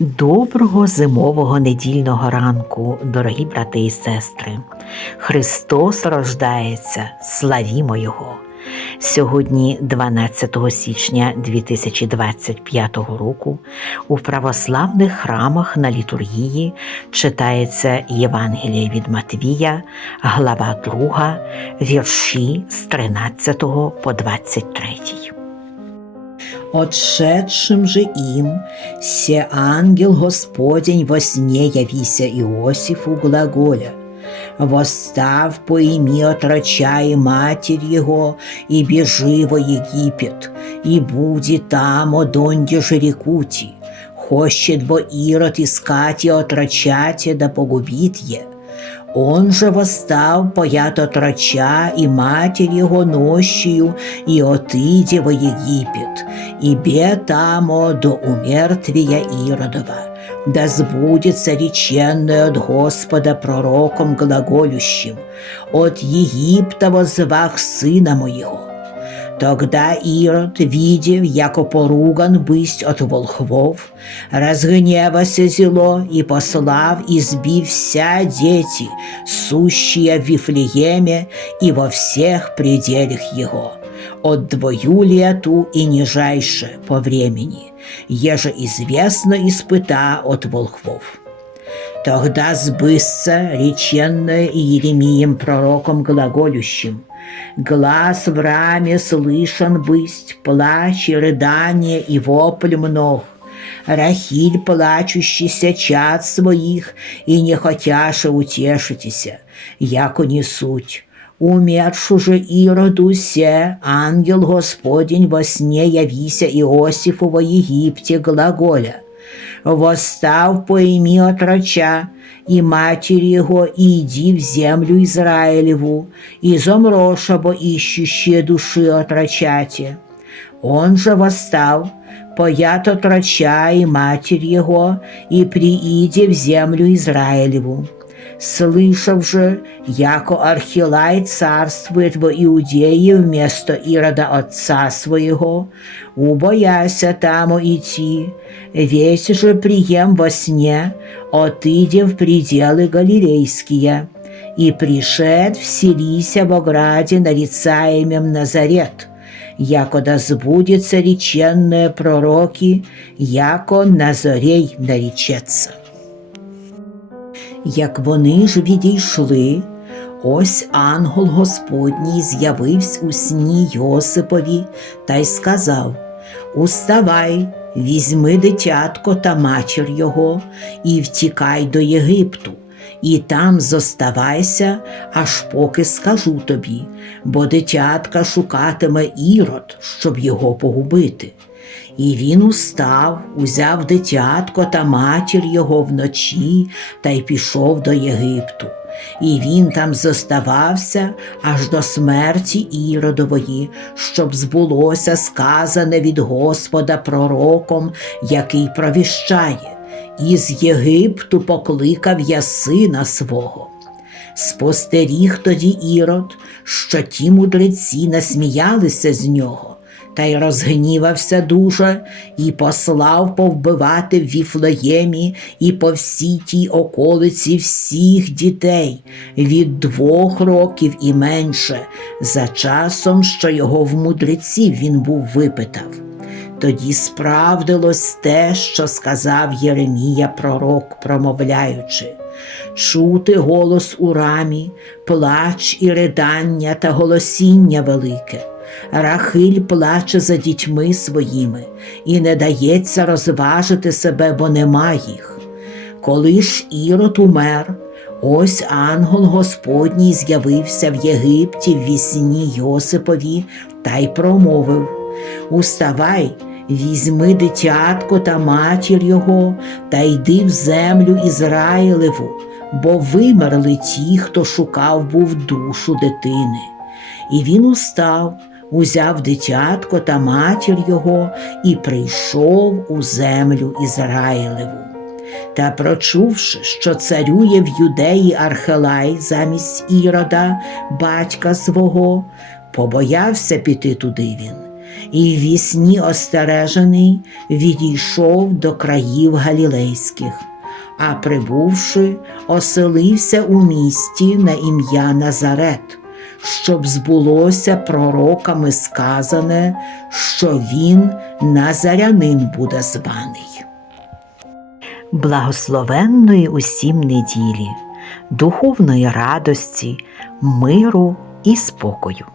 Доброго зимового недільного ранку, дорогі брати і сестри. Христос рождається, славімо Його. Сьогодні, 12 січня 2025 року, у православних храмах на літургії читається Євангеліє від Матвія, глава 2, вірші з 13 по 23. Отшедшим же им, се ангел Господень во сне явися Иосифу глаголя, «Восстав, поими отроча и матерь его, и бежи во Египет, и буди там, одонде же рекути, хочет бо Ирод искать и отрочате, да погубит е». Он же восстав, поят отроча, и матерь его нощию, и отыде во Египет, и бе тамо до умертвия Иродова, да сбудется реченное от Господа пророком глаголющим, от Египта возвах сына моего. Тогда Ирод, видев, яко поруган бысть от волхвов, разгневался зело и послав и сбив вся дети, сущие в Вифлееме и во всех пределах его, от двою лету и нижайше по времени, еже известно испыта от волхвов. Тогда сбысся реченное Иеремием пророком глаголющим, Глаз в раме слышен бысть, плач и рыдание и вопль мног. Рахиль, плачущийся чад своих, и не хотяше утешитеся, яко не суть. Умершу же Ироду се, ангел Господень во сне явися Иосифу во Египте глаголя. Восстав, поими отрача, и матери его, и иди в землю Израилеву, и зомроша, бо ищущие души отрочате. Он же восстал, поят отрача и матерь его, и прииде в землю Израилеву. Слышав же, яко Архилай царствует в Иудее вместо Ирода отца своего, убояся тому идти, весь же прием во сне, отыдя в пределы Галилейские, и пришед вселися в ограде нарицаемем Назарет, яко да сбудется реченное пророки, яко Назарей наречется. Як вони ж відійшли, ось ангел Господній з'явився у сні Йосипові та й сказав: Уставай, візьми дитятко та матір його, і втікай до Єгипту, і там зоставайся, аж поки скажу тобі, бо дитятка шукатиме ірод, щоб його погубити. І він устав, узяв дитятко та матір його вночі та й пішов до Єгипту. І він там зоставався аж до смерті Іродової, щоб збулося сказане від Господа пророком, який провіщає. Із Єгипту покликав я сина свого. Спостеріг тоді Ірод, що ті мудреці насміялися з нього, та й розгнівався дуже, і послав повбивати в Віфлеємі і по всій тій околиці всіх дітей від двох років і менше, за часом, що його в мудреці він був випитав. Тоді справдилось те, що сказав Єремія пророк, промовляючи. Чути голос у рамі, плач і ридання та голосіння велике. Рахиль плаче за дітьми своїми і не дається розважити себе, бо нема їх. Коли ж Ірод умер, ось ангел Господній з'явився в Єгипті в вісні Йосипові та й промовив Уставай, візьми дитятко та матір його, та йди в землю Ізраїлеву, бо вимерли ті, хто шукав був душу дитини. І він устав, узяв дитятко та матір його і прийшов у землю Ізраїлеву. Та прочувши, що царює в юдеї Архелай замість Ірода, батька свого, побоявся піти туди він, і в вісні остережений відійшов до країв галілейських, а прибувши, оселився у місті на ім'я Назарет, щоб збулося пророками сказане, що він назарянин буде званий. Благословенної усім неділі, духовної радості, миру і спокою.